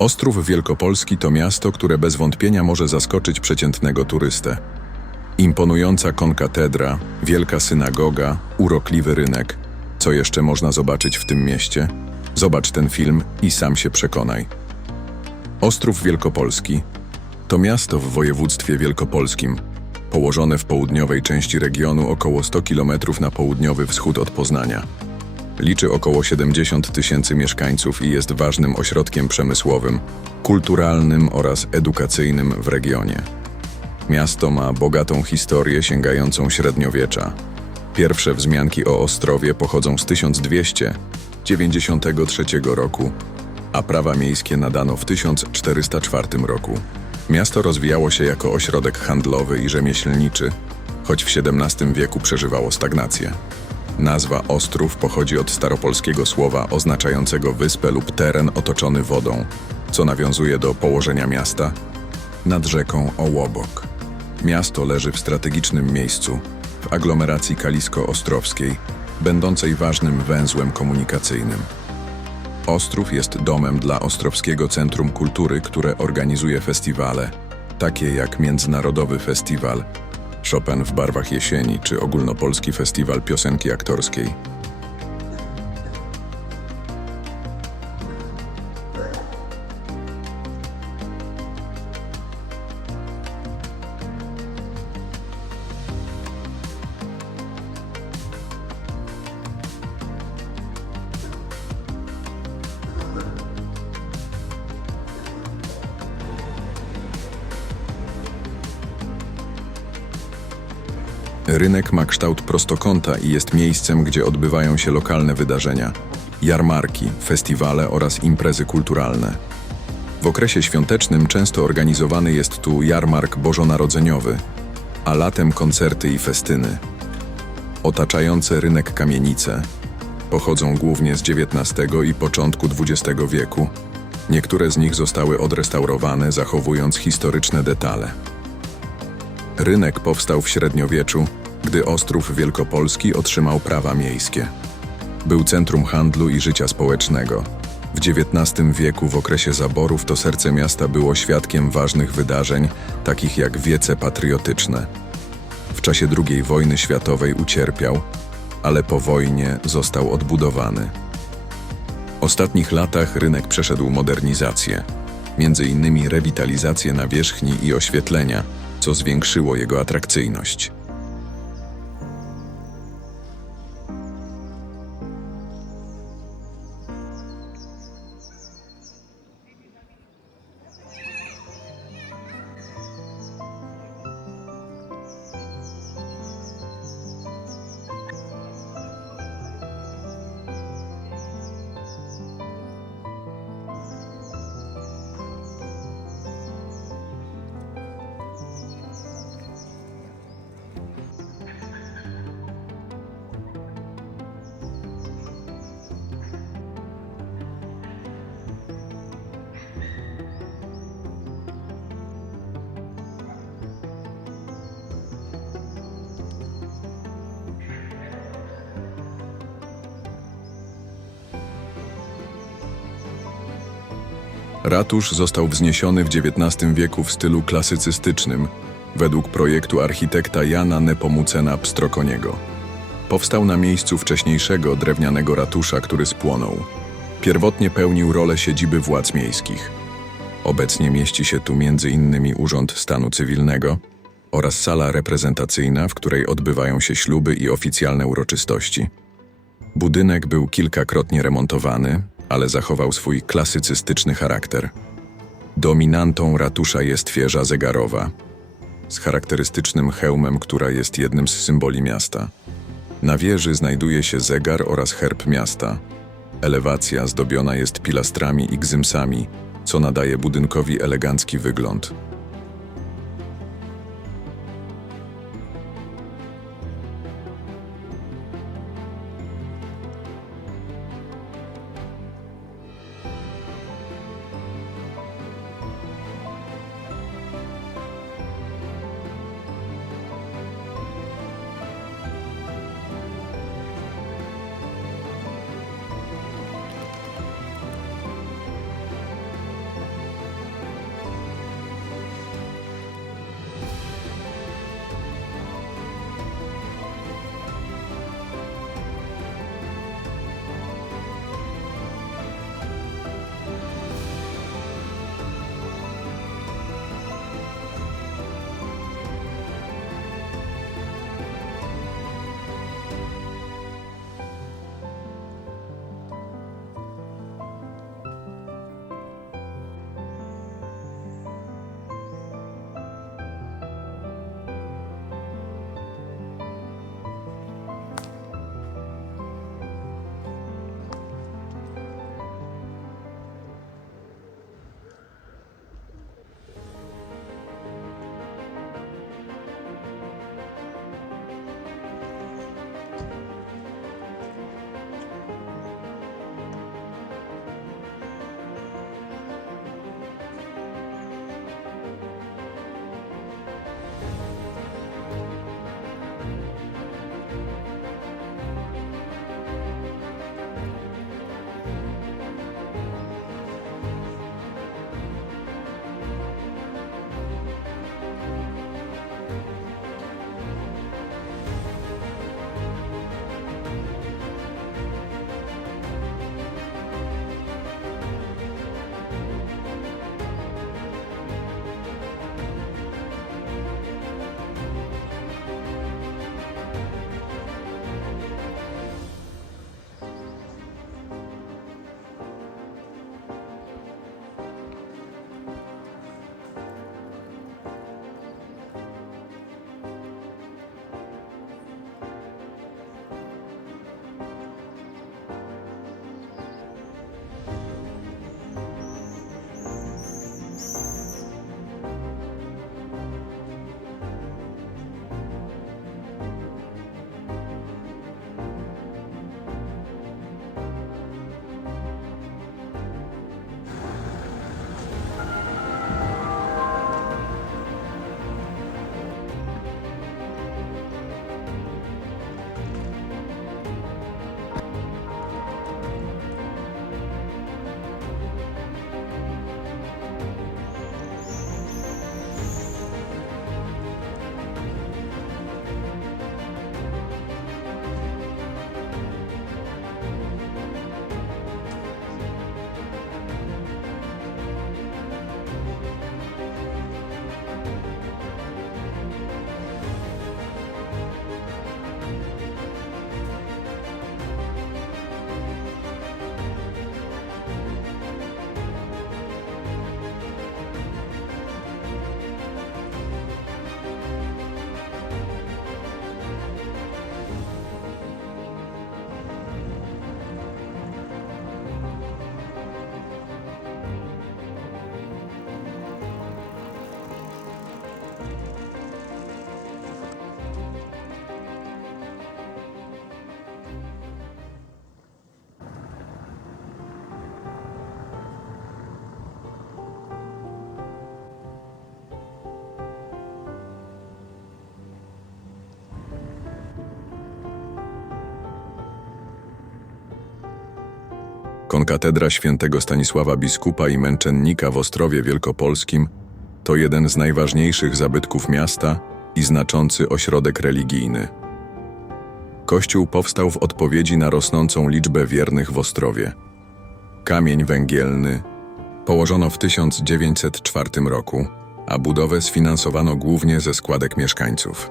Ostrów Wielkopolski to miasto, które bez wątpienia może zaskoczyć przeciętnego turystę. Imponująca konkatedra, wielka synagoga, urokliwy rynek. Co jeszcze można zobaczyć w tym mieście? Zobacz ten film i sam się przekonaj. Ostrów Wielkopolski to miasto w województwie wielkopolskim, położone w południowej części regionu około 100 km na południowy wschód od Poznania. Liczy około 70 000 mieszkańców i jest ważnym ośrodkiem przemysłowym, kulturalnym oraz edukacyjnym w regionie. Miasto ma bogatą historię sięgającą średniowiecza. Pierwsze wzmianki o Ostrowie pochodzą z 1293 roku, a prawa miejskie nadano w 1404 roku. Miasto rozwijało się jako ośrodek handlowy i rzemieślniczy, choć w XVII wieku przeżywało stagnację. Nazwa Ostrów pochodzi od staropolskiego słowa oznaczającego wyspę lub teren otoczony wodą, co nawiązuje do położenia miasta nad rzeką Ołobok. Miasto leży w strategicznym miejscu, w aglomeracji kalisko-ostrowskiej, będącej ważnym węzłem komunikacyjnym. Ostrów jest domem dla Ostrowskiego Centrum Kultury, które organizuje festiwale, takie jak Międzynarodowy Festiwal Chopin w barwach jesieni czy Ogólnopolski Festiwal Piosenki Aktorskiej. Rynek ma kształt prostokąta i jest miejscem, gdzie odbywają się lokalne wydarzenia, jarmarki, festiwale oraz imprezy kulturalne. W okresie świątecznym często organizowany jest tu jarmark bożonarodzeniowy, a latem koncerty i festyny. Otaczające rynek kamienice pochodzą głównie z XIX i początku XX wieku. Niektóre z nich zostały odrestaurowane, zachowując historyczne detale. Rynek powstał w średniowieczu, gdy Ostrów Wielkopolski otrzymał prawa miejskie. Był centrum handlu i życia społecznego. W XIX wieku, w okresie zaborów, to serce miasta było świadkiem ważnych wydarzeń, takich jak wiece patriotyczne. W czasie II wojny światowej ucierpiał, ale po wojnie został odbudowany. W ostatnich latach rynek przeszedł modernizację, między innymi rewitalizację nawierzchni i oświetlenia, co zwiększyło jego atrakcyjność. Ratusz został wzniesiony w XIX wieku w stylu klasycystycznym, według projektu architekta Jana Nepomucena Pstrokoniego. Powstał na miejscu wcześniejszego drewnianego ratusza, który spłonął. Pierwotnie pełnił rolę siedziby władz miejskich. Obecnie mieści się tu m.in. Urząd Stanu Cywilnego oraz sala reprezentacyjna, w której odbywają się śluby i oficjalne uroczystości. Budynek był kilkakrotnie remontowany, ale zachował swój klasycystyczny charakter. Dominantą ratusza jest wieża zegarowa, z charakterystycznym hełmem, która jest jednym z symboli miasta. Na wieży znajduje się zegar oraz herb miasta. Elewacja zdobiona jest pilastrami i gzymsami, co nadaje budynkowi elegancki wygląd. Konkatedra świętego Stanisława Biskupa i Męczennika w Ostrowie Wielkopolskim to jeden z najważniejszych zabytków miasta i znaczący ośrodek religijny. Kościół powstał w odpowiedzi na rosnącą liczbę wiernych w Ostrowie. Kamień węgielny położono w 1904 roku, a budowę sfinansowano głównie ze składek mieszkańców.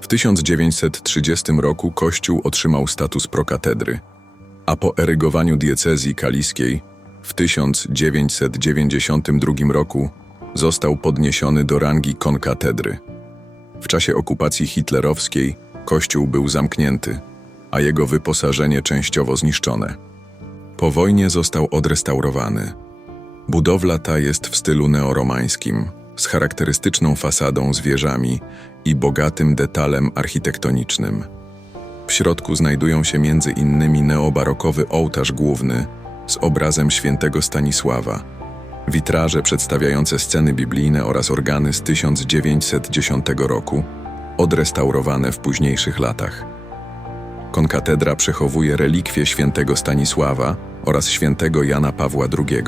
W 1930 roku kościół otrzymał status prokatedry, a po erygowaniu diecezji kaliskiej w 1992 roku został podniesiony do rangi konkatedry. W czasie okupacji hitlerowskiej kościół był zamknięty, a jego wyposażenie częściowo zniszczone. Po wojnie został odrestaurowany. Budowla ta jest w stylu neoromańskim, z charakterystyczną fasadą z wieżami i bogatym detalem architektonicznym. W środku znajdują się m.in. neobarokowy ołtarz główny z obrazem świętego Stanisława, witraże przedstawiające sceny biblijne oraz organy z 1910 roku, odrestaurowane w późniejszych latach. Konkatedra przechowuje relikwie świętego Stanisława oraz świętego Jana Pawła II.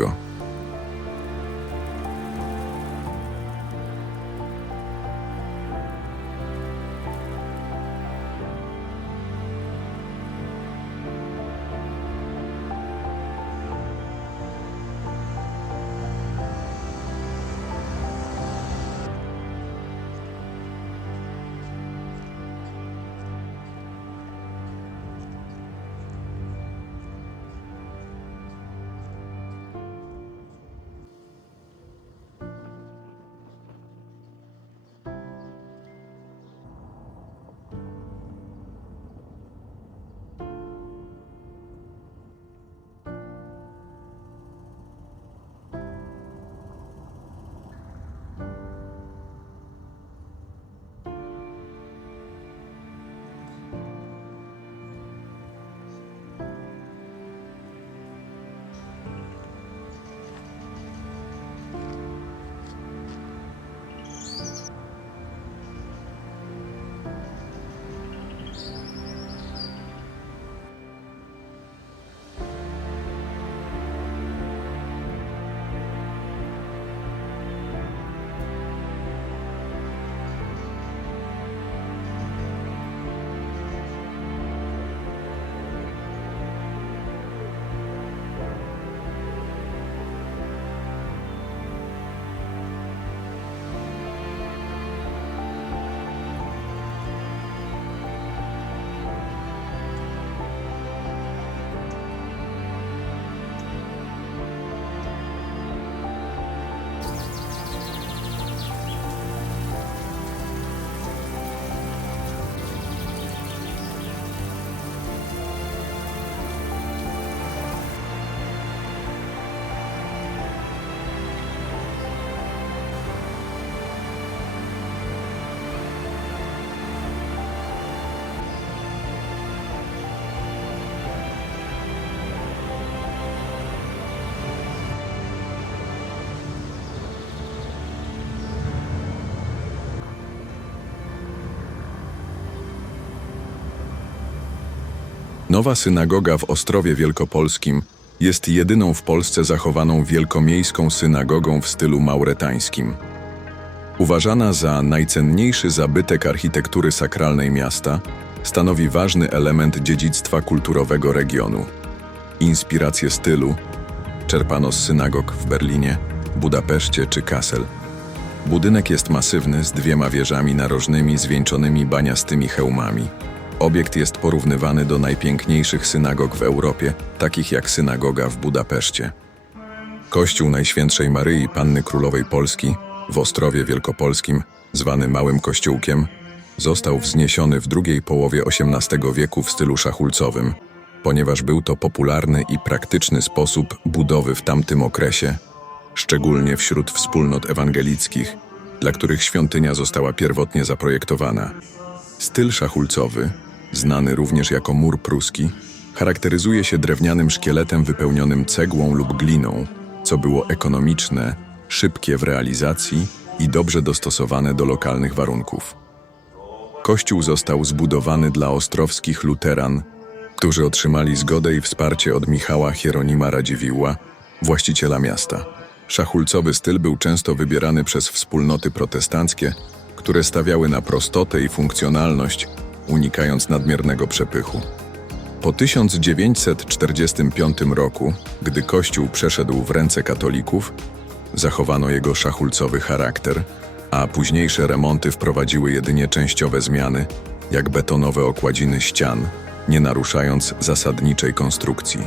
Nowa synagoga w Ostrowie Wielkopolskim jest jedyną w Polsce zachowaną wielkomiejską synagogą w stylu mauretańskim. Uważana za najcenniejszy zabytek architektury sakralnej miasta, stanowi ważny element dziedzictwa kulturowego regionu. Inspiracje stylu czerpano z synagog w Berlinie, Budapeszcie czy Kassel. Budynek jest masywny z 2 wieżami narożnymi zwieńczonymi baniastymi hełmami. Obiekt jest porównywany do najpiękniejszych synagog w Europie, takich jak synagoga w Budapeszcie. Kościół Najświętszej Maryi Panny Królowej Polski w Ostrowie Wielkopolskim, zwany Małym Kościółkiem, został wzniesiony w drugiej połowie XVIII wieku w stylu szachulcowym, ponieważ był to popularny i praktyczny sposób budowy w tamtym okresie, szczególnie wśród wspólnot ewangelickich, dla których świątynia została pierwotnie zaprojektowana. Styl szachulcowy, znany również jako mur pruski, charakteryzuje się drewnianym szkieletem wypełnionym cegłą lub gliną, co było ekonomiczne, szybkie w realizacji i dobrze dostosowane do lokalnych warunków. Kościół został zbudowany dla ostrowskich luteran którzy otrzymali zgodę i wsparcie od Michała Hieronima Radziwiłła, właściciela miasta. Szachulcowy styl był często wybierany przez wspólnoty protestanckie, które stawiały na prostotę i funkcjonalność, unikając nadmiernego przepychu. Po 1945 roku, gdy Kościół przeszedł w ręce katolików, zachowano jego szachulcowy charakter, a późniejsze remonty wprowadziły jedynie częściowe zmiany, jak betonowe okładziny ścian, nie naruszając zasadniczej konstrukcji.